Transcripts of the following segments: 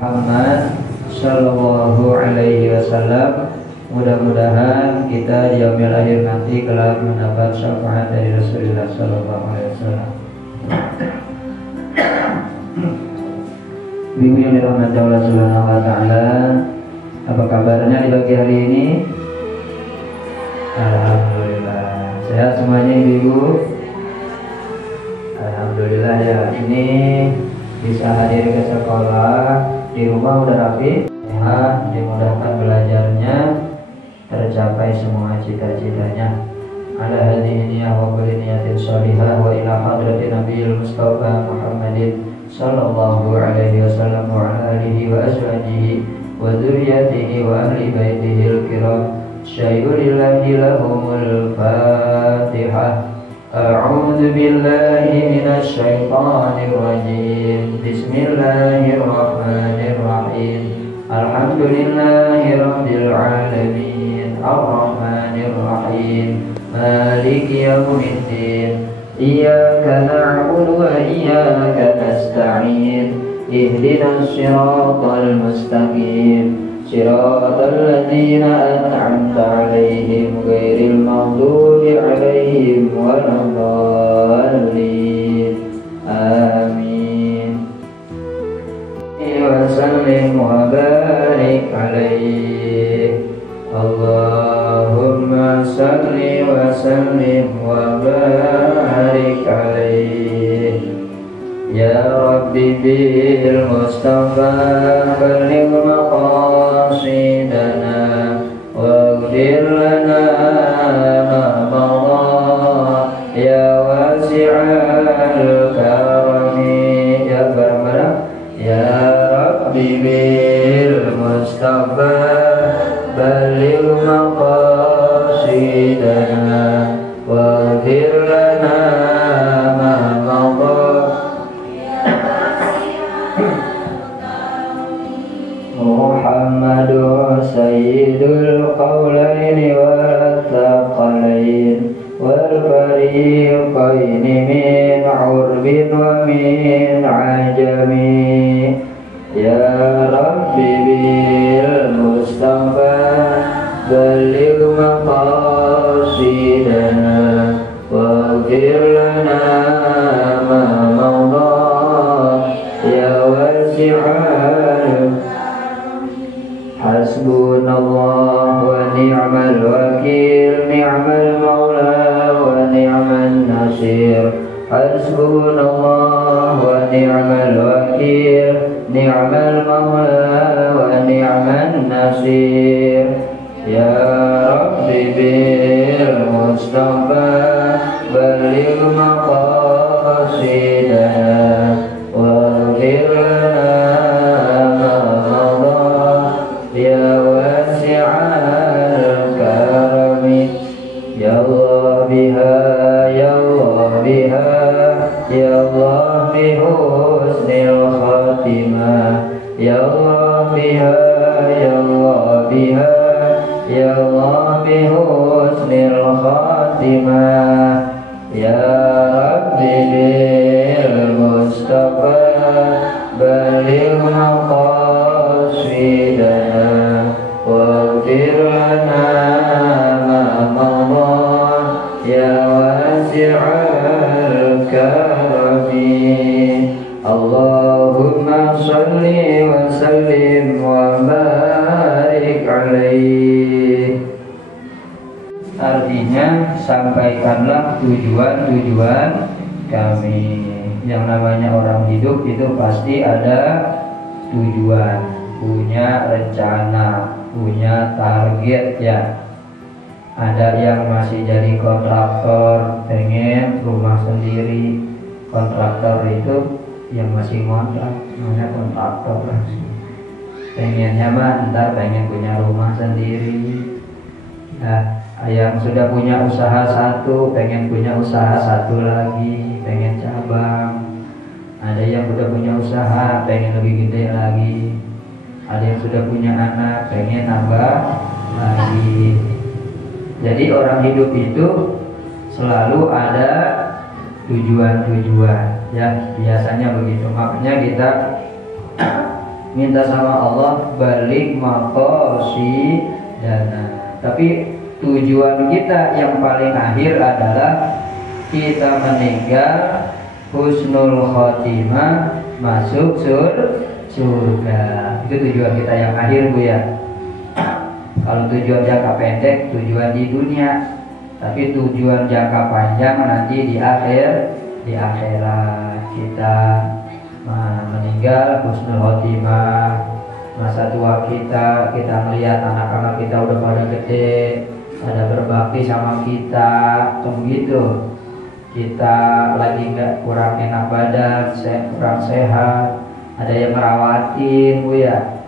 Muhammad Sallallahu Alaihi Wasallam. Mudah-mudahan kita di yaumil akhir nanti kelak mendapat syafaat dari Rasulullah Sallallahu Alaihi Wasallam. Ibu yang dirahmati Allah Subhanahu Wa Taala, apa kabarnya di pagi hari ini? Alhamdulillah sehat semuanya ibu-ibu. Alhamdulillah ya, ini bisa hadir ke sekolah, di rumah udah rapi, sehat, dimudahkan belajarnya, tercapai semua cita-citanya. Ala hadhihi niyah wa kulli niyatin shalihah wa ila hadratin nabiyil mustafa Muhammadin sallallahu alaihi wasallam wa ala alihi wa azwajihi wa dzurriyyatihi wa ahli baitihil kiram. Syai'ulillahi lahumul Fatihah. A'udzu billahi minasy syaithanir rajim. Bismillahirrahmanirrahim. Alhamdulillahi rabbil alamin. Arrahmanir rahim. Maliki yaumiddin. Iyyaka na'budu wa iyyaka nasta'in. Ihdinas siratal mustaqim. Siratal ladzina an'amta 'alaihim ghairil maghdubi 'alaihim waladdallin. Amin. Wa sallim wa barik 'alaihi. Allahumma salli wa sallim wa barik 'alaihi. Ya Rabbi bil Mustafa balligh maqasidana waghfir lana ma madha ya wasi'al karami. Ya bareng-bareng. Ya Rabbi bil Mustafa balligh maqasidana waghfir lana ma madha. Muhammadur sayyidul qawlaini wal thaqalain wal fariqaini min urbin wa min ajami. Ya Rabbi bil Mustafa balligh maqasidana waghfir lana ma madha ya wasi'al. Hasbunallah wa ni'mal wakil, ni'mal maula wa ni'man nasir. Hasbunallah wa ni'mal wakil, ni'mal maula wa ni'man nasir. Ya Rabbi bil Mustafa balligh maqasidana waghfir lana ya wasi'al karami. Ya Allah biha, ya Allah biha, ya Allah bi husnil khatimah. Ya Allah biha, ya Allah biha, ya Allah bi husnil khatimah. Ya Rabbi bil Mustafa balligh maqasidana waghfir lana ma madha ya wasi'al karami. Allahumma salli wa sallim wa barik 'alaihi. Artinya sampaikanlah tujuan-tujuan kami. Yang namanya orang hidup itu pasti ada tujuan, punya rencana, punya target ya. Ada yang masih jadi kontraktor, pengen rumah sendiri. Kontraktor itu yang masih ngontrak, namanya kontraktor. Pengennya mah ntar pengen punya rumah sendiri. Nah, yang sudah punya usaha satu, pengen punya usaha satu lagi, pengen cabang. Ada yang sudah punya usaha, pengen lebih gede lagi. Ada yang sudah punya anak, pengen nambah lagi. Jadi orang hidup itu selalu ada tujuan-tujuan, ya biasanya begitu. Makanya kita minta sama Allah balik maqasidana. Tapi tujuan kita yang paling akhir adalah kita meninggal husnul khotimah, masuk surga. Itu tujuan kita yang akhir, Bu ya. Kalau tujuan jangka pendek, tujuan di dunia. Tapi tujuan jangka panjang nanti di akhirat kita meninggal husnul khotimah. Masa tua kita melihat anak-anak kita udah pada gede, pada berbakti sama kita, begitu. Kita lagi nggak kurang enak badan, kurang sehat, ada yang merawatin, Bu ya.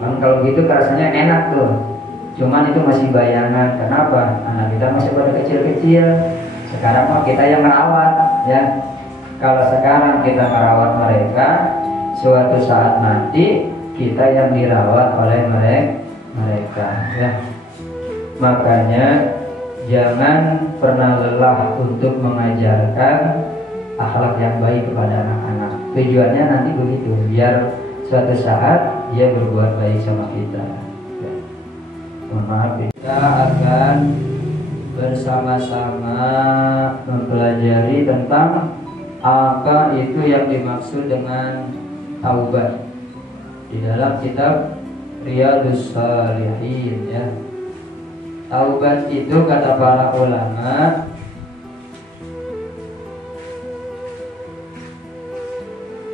Kan kalau gitu rasanya enak tuh. Cuman itu masih bayangan. Kenapa? Anak kita masih pada kecil-kecil. Sekarang mah kita yang merawat, ya. Kalau sekarang kita merawat mereka, suatu saat nanti kita yang dirawat oleh mereka, ya. Makanya jangan pernah lelah untuk mengajarkan akhlak yang baik kepada anak-anak. Tujuannya nanti begitu, biar suatu saat dia berbuat baik sama kita. Maaf, kita akan bersama-sama mempelajari tentang apa itu yang dimaksud dengan taubat di dalam kitab Riyadhus Shalihin, ya. Taubat itu kata para ulama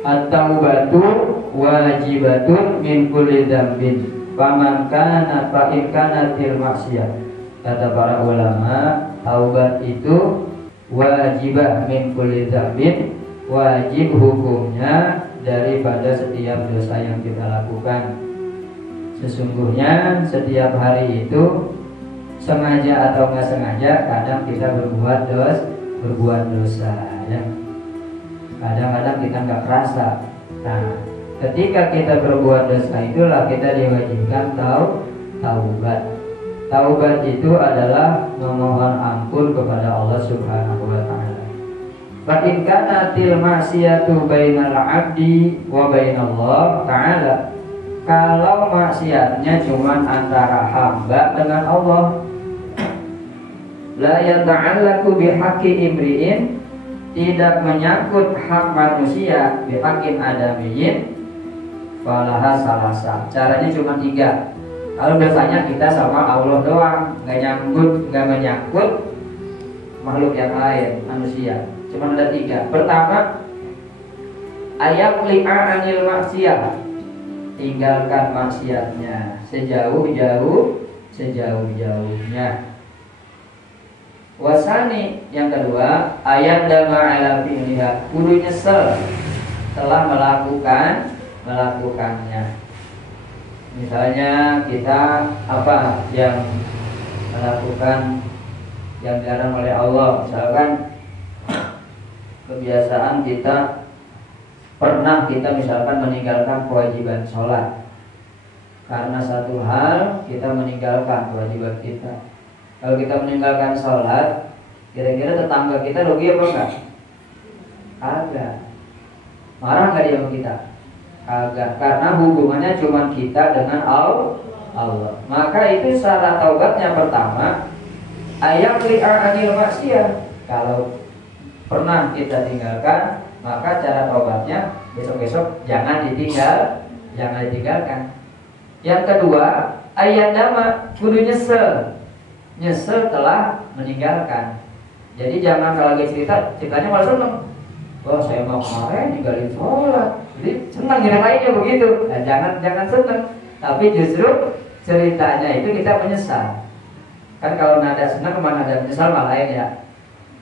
at-taubatu wajibatun min kulli dzambin faman kana fa in kana til maksiyah. Kata para ulama, taubat itu wajibah min kulli dzambin, wajib hukumnya daripada setiap dosa yang kita lakukan. Sesungguhnya setiap hari itu sengaja atau nggak sengaja kadang kita berbuat dosa, ya. Kadang-kadang kita nggak kerasa. Nah, ketika kita berbuat dosa itulah kita diwajibkan taubat. Taubat itu adalah memohon ampun kepada Allah Subhanahu wa taala. Fa in kana til ma'siyatu bainal 'abdi wa bainallah ta'ala. Kalau maksiatnya cuma antara hamba dengan Allah, la yata'allaqu bihaqqi imri'in, tidak menyangkut hak manusia, bihaqqin adamiyyin, falaha salasa. Caranya cuma 3. Kalau dosanya kita sama Allah doang, nggak menyangkut makhluk yang lain, manusia. Cuma ada 3. Pertama, ayat li'a anil maksiyah, tinggalkan maksiatnya sejauhnya. Wasani, yang kedua, ayat dama ala fi'liha, kudu nyesel telah melakukannya. Misalnya kita apa yang melakukan yang dilarang oleh Allah, misalkan kebiasaan kita pernah misalkan meninggalkan kewajiban sholat. Karena satu hal kita meninggalkan kewajiban kita. Kalau kita meninggalkan sholat, kira-kira tetangga kita rugi apa enggak? Agak. Marah nggak dia sama kita? Agak. Karena hubungannya cuma kita dengan Allah. Maka itu syarat taubatnya pertama, ayat li'anil maksiyah. Kalau pernah kita tinggalkan, maka cara taubatnya besok-besok jangan ditinggalkan. Yang kedua, ayat dama, kudu nyesel telah meninggalkan. Jadi jangan kalau lagi ceritanya malah seneng. Oh, saya mau kemarin ninggalin sholat, jadi senang nyeritainnya begitu. Nah, jangan seneng, tapi justru ceritanya itu kita menyesal. Kan kalau nada senang kemana ada menyesal malah lain, ya.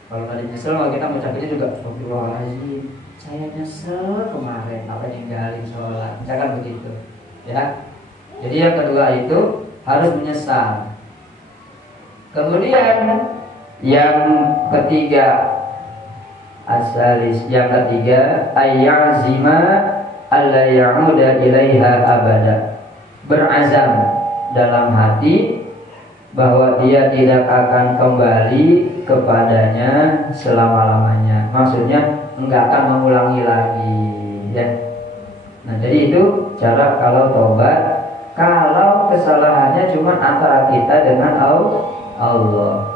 Kalau nada nyesel malah kita mengucapkannya juga astagfirullahaladzim, saya nyesel kemarin apa ninggalin sholat, misalkan begitu, ya. Jadi yang kedua itu harus menyesal. Kemudian yang ketiga, yang ketiga, ayyazima alla ya'uda ilaiha abada, berazam dalam hati bahwa dia tidak akan kembali kepadanya selama-lamanya. Maksudnya enggak akan mengulangi lagi, ya. Nah, jadi itu cara kalau tobat. Kalau kesalahannya cuma antara kita dengan Allah.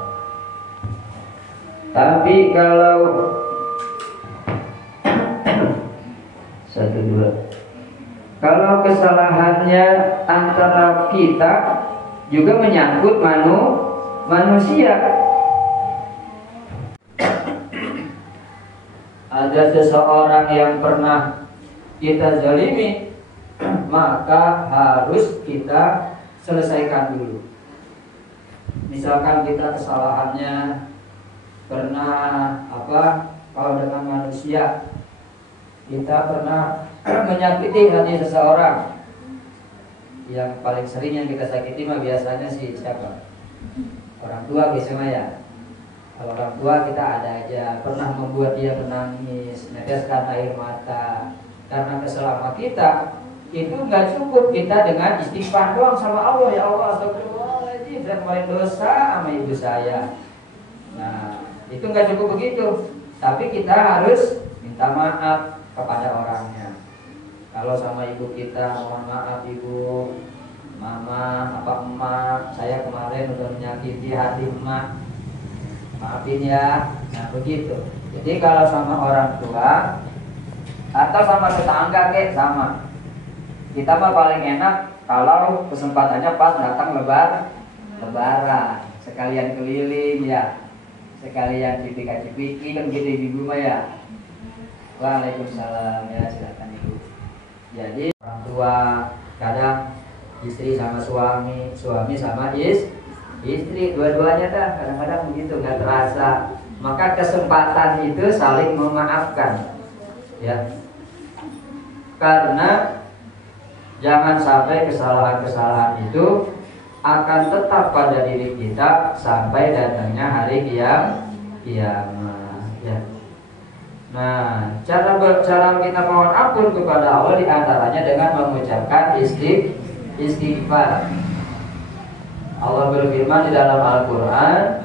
Tapi kalau satu dua, kalau kesalahannya antara kita juga menyangkut manusia. Ada seseorang yang pernah kita zalimi, maka harus kita selesaikan dulu. Misalkan kita kesalahannya pernah kalau dengan manusia kita pernah menyakiti hati seseorang. Yang paling sering yang kita sakiti mah biasanya sih siapa? Orang tua biasanya ya. Kalau orang tua kita ada aja pernah membuat dia menangis, meneteskan air mata karena kesalahan kita. Itu nggak cukup kita dengan istighfar doang sama Allah, ya Allah astagfirullahaladzim, saya kemarin dosa sama ibu saya. Nah, itu nggak cukup begitu, tapi kita harus minta maaf kepada orangnya. Kalau sama ibu kita, mohon maaf ibu, mama, emak, saya kemarin udah menyakiti hati emak, maafin ya. Nah begitu. Jadi kalau sama orang tua atau sama tetangga sama. Kita mah paling enak kalau kesempatannya pas datang lebaran, sekalian keliling ya, sekalian cipika-cipiki kan gitu ibu mah ya. Waalaikumsalam ya, silakan ibu. Jadi orang tua kadang istri sama suami, suami sama istri, dua-duanya dah kadang-kadang begitu nggak terasa. Maka kesempatan itu saling memaafkan, ya. Karena jangan sampai kesalahan-kesalahan itu akan tetap pada diri kita sampai datangnya hari kiamat. Ya. Nah, cara kita mohon ampun kepada Allah diantaranya dengan mengucapkan istighfar. Allah berfirman di dalam Al-Quran,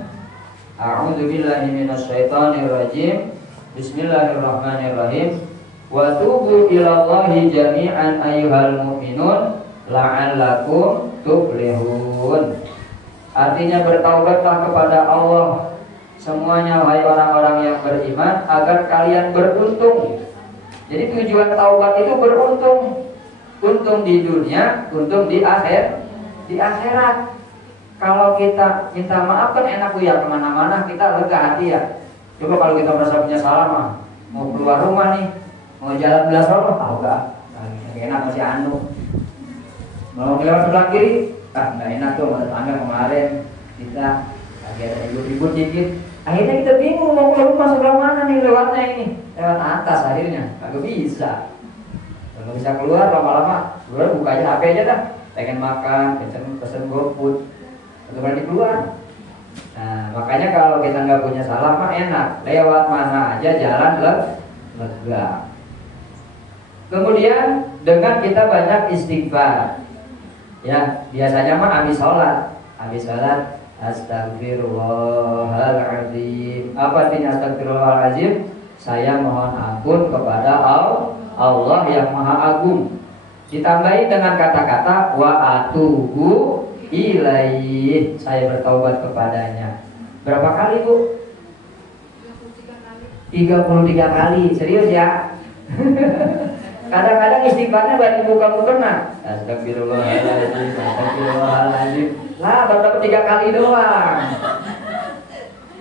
A'udzubillahi minasyaitonirrajim, Bismillahirrahmanirrahim. Wa tubu ilallahi jami'an ayyuhal mu'minun la'allakum tuflihun. Artinya bertaubatlah kepada Allah semuanya wahai orang-orang yang beriman agar kalian beruntung. Jadi tujuan taubat itu beruntung. Untung di dunia, untung di akhirat. Kalau kita minta maaf kan enak ya, kemana-mana kita lega hati ya. Coba kalau kita merasa punya salah mah, mau keluar rumah nih, mau jalan belas roh, enggak enak masih anu. Mau lewat sebelah kiri, nggak enak tuh ada tangga kemarin kita lagi ada ribut-ribut dikit. Akhirnya kita bingung mau keluar rumah sebelah mana nih lewatnya ini, lewat atas akhirnya, kagak bisa. Kalau bisa keluar lama-lama, keluar buka aja HP aja dah, pengen makan, pesen GoFood, atau berani keluar. Nah makanya kalau kita nggak punya salah mah enak, lewat mana aja jalan lega. Kemudian dengan kita banyak istighfar, ya biasanya mah habis sholat astagfirullahaladzim. Apa artinya astagfirullahaladzim? Saya mohon ampun kepada Allah yang maha agung. Ditambahi dengan kata-kata wa atubu ilaih, saya bertaubat kepadanya. Berapa kali bu? 33 kali. Serius ya? Kadang-kadang istighfarnya baru buka-buka. Astagfirullahaladzim. Lah baru dapat 3 kali doang.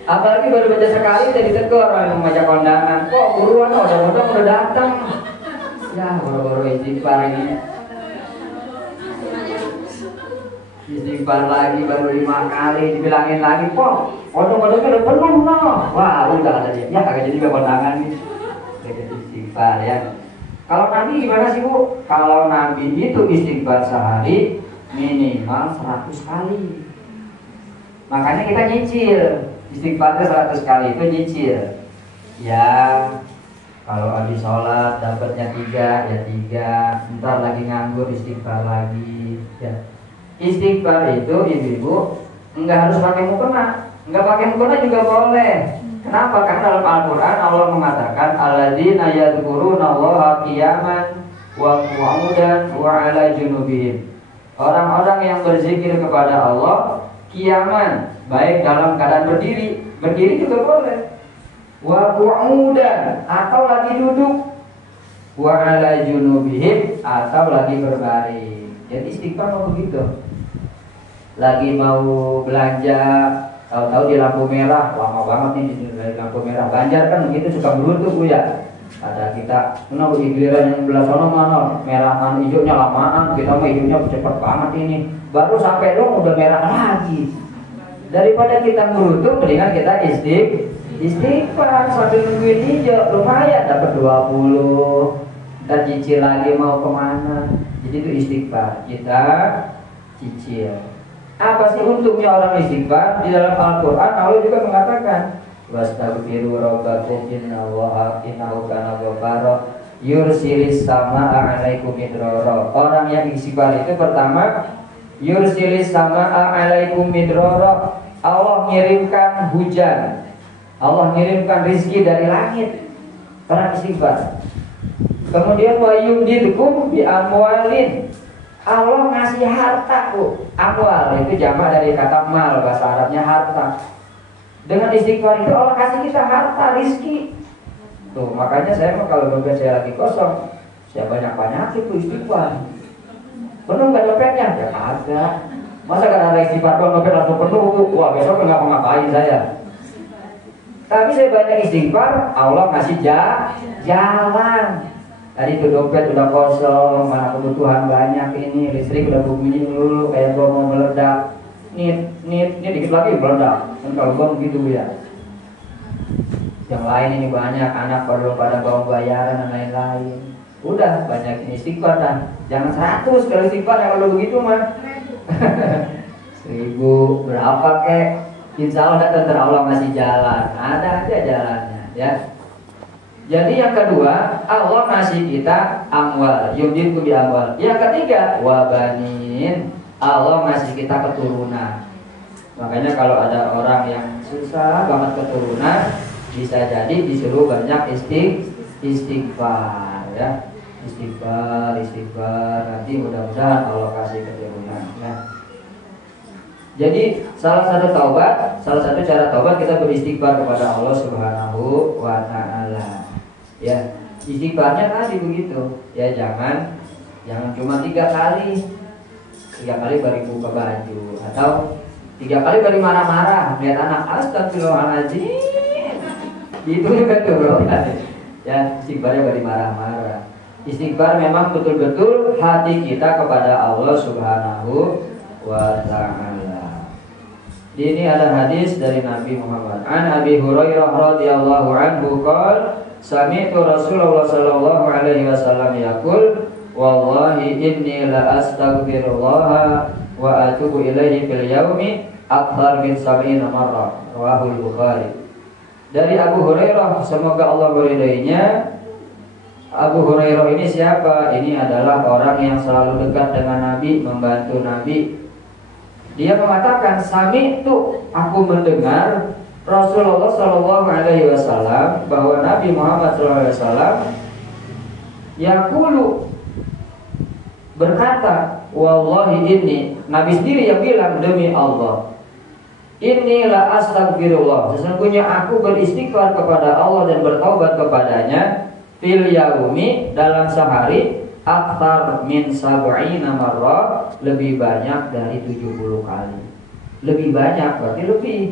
Apalagi baru baca sekali udah ditegur orang yang ngajak kondangan. Kok buruan udah datang. Ya baru-baru istighfar ini. Istighfar lagi baru 5 kali, dibilangin lagi, kok kodok-kodoknya udah penuh noh. Wah udah kata dia, ya kagak jadi kondangan nih. Jadi istighfar ya. Kalau Nabi gimana sih bu? Kalau Nabi itu istighfar sehari minimal 100 kali. Makanya kita nyicil, istighfarnya 100 kali itu nyicil. Ya kalau habis sholat dapatnya 3 ya 3, ntar lagi nganggur istighfar lagi ya. Istighfar itu ibu-ibu enggak harus pakai mukena, enggak pakai mukena juga boleh. Kenapa? Karena dalam Al-Quran Allah mengatakan alladzina yadhkurunallaha qiyaman wa qu'udan wa 'ala junubihim. Orang-orang yang berzikir kepada Allah qiyaman, baik dalam keadaan berdiri, berdiri juga boleh. Wa qu'udan atau lagi duduk, wa 'ala junubihim atau lagi berbaring. Jadi istighfar mau begitu. Lagi mau belanja, tahu-tahu di lampu merah, lama banget nih di lampu merah. Banjar kan begitu suka beruntung Bu ya. Ada kita, kenapa di giliran yang belah sono mana merahan hijaunya lamaan, kita mah hijaunya cepat banget ini. Baru sampai dong udah merah lagi. Daripada kita beruntung, mendingan kita istighfar sambil nungguin hijau, lumayan dapat 20. Dan cicil lagi mau kemana? Jadi itu istighfar, kita cicil. Apa sih untungnya orang istighfar? Di dalam Al-Quran Allah juga mengatakan wastaghfiru rabbakum innallaha kana ghaffara yursilis samaa'a 'alaikum midrara. Orang yang istighfar itu pertama yursilis samaa'a 'alaikum midrara. Allah mengirimkan hujan, Allah mengirimkan rizki dari langit. Orang istighfar. Kemudian wa yumdidkum bi amwalin. Allah ngasih harta Bu. Amwal itu jamak dari kata mal, bahasa Arabnya harta. Dengan istighfar itu Allah kasih kita harta, rizki. Tuh, makanya saya kalau dompet saya lagi kosong, saya banyak-banyakin tuh istighfar. Penuh nggak dompetnya? Ya kagak. Masa gak ada istighfar doang dompet langsung penuh tuh? Wah besok nggak mau ngapain saya. Tapi saya banyak istighfar, Allah ngasih jalan. Tadi itu dompet udah kosong, mana kebutuhan banyak ini, listrik udah bunyi dulu, kayak gua mau meledak. Ini dikit lagi meledak. Kan kalau gua begitu ya. Yang lain ini banyak, anak perlu pada bawa bayaran dan lain-lain. Udah banyak ini istighfar dan jangan 100 kalau istighfar kalau begitu mah. 1000 berapa kek? Insya Allah datang Allah masih jalan, ada aja jalannya ya. Jadi yang kedua, Allah ngasih kita amwal, yumdidkum bi amwal. Yang ketiga, wabanin, Allah ngasih kita keturunan. Makanya kalau ada orang yang susah banget keturunan, bisa jadi disuruh banyak istighfar ya. Istighfar, nanti mudah-mudahan Allah kasih keturunan ya. Jadi salah satu cara taubat kita beristighfar kepada Allah Subhanahu wa taala. Ya, istighfarnya tadi begitu. Ya jangan cuma 3 kali. 3 kali baru buka baju atau 3 kali baru marah-marah lihat anak, astagfirullahaladzim. Itu juga tuh ya, istighfarnya baru marah-marah. Istighfar memang betul-betul hati kita kepada Allah Subhanahu wa taala. Ini ada hadis dari Nabi Muhammad. An Abi Hurairah radhiyallahu anhu qala sami'tu Rasulullah sallallahu alaihi wasallam yaqul wallahi inni la astaghfirullah wa atubu ilaihi fil yaumi akthar min 70 marrah. Rawahul Bukhari. Dari Abu Hurairah, semoga Allah meridainya. Abu Hurairah ini siapa? Ini adalah orang yang selalu dekat dengan Nabi, membantu Nabi. Dia mengatakan, sami'tu, aku mendengar Rasulullah Shallallahu Alaihi Wasallam bahwa Nabi Muhammad Shallallahu Alaihi Wasallam yaqulu berkata, wallahi inni, Nabi sendiri yang bilang, demi Allah, inilah astagfirullah, sesungguhnya aku beristighfar kepada Allah dan bertaubat kepadanya fil yaumi, dalam sehari akthar min sab'ina marrah, lebih banyak dari 70 kali. Lebih banyak berarti lebih.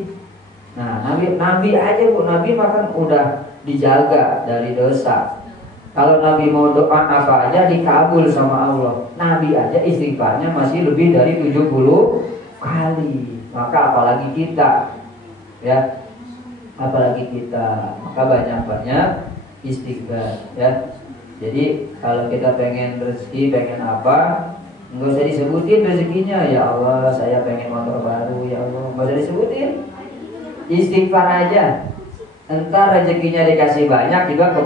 Nah, Nabi aja Bu, Nabi makan udah dijaga dari dosa. Kalau Nabi mau doa apa aja dikabul sama Allah. Nabi aja istighfarnya masih lebih dari 70 kali. Maka apalagi kita, ya, apalagi kita. Maka banyak-banyak istighfar, ya. Jadi kalau kita pengen rezeki, pengen apa, nggak usah disebutin rezekinya. Ya Allah, saya pengen motor baru, ya Allah, nggak usah disebutin. Istighfar aja. Entar rezekinya dikasih banyak juga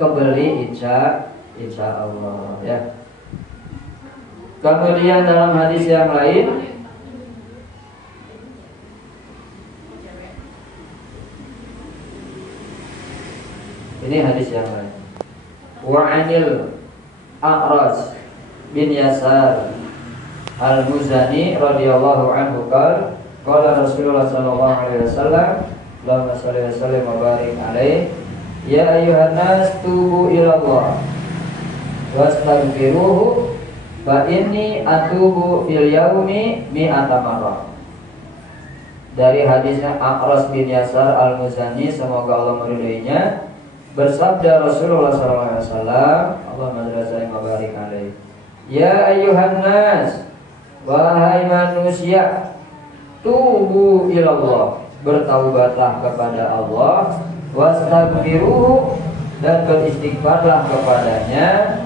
kebeli insya Allah, ya. Kemudian dalam hadis yang lain, ini hadis yang lain. Wa anil A'ras bin Yasar Al-Muzani radhiyallahu anhu qala Rasulullah sallallahu alaihi wasallam Allahumma shalli wa sallim wa barik alaihi ya ayyuhan nas tubu ila Allah wastaghfiruhu fa inni atubu fil yaumi mi'ata marrah. Dari hadisnya A'ras bin Yasar Al-Muzani, semoga Allah meridainya, bersabda Rasulullah SAW, Allahumma shalli wa barik alaihi, ya ayyuhan nas, wahai manusia, tubu ilallah, bertaubatlah kepada Allah, wastaghfiruhu, dan beristighfarlah kepadanya,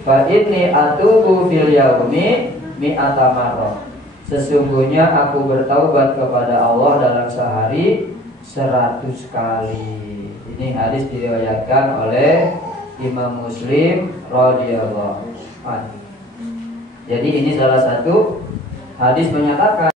fa inni atubu fil yaumi mi'ata marrah. Sesungguhnya aku bertaubat kepada Allah dalam sehari 100 kali. Ini hadis diriwayatkan oleh Imam Muslim radhiyallahu anhu. Jadi ini salah satu hadis menyatakan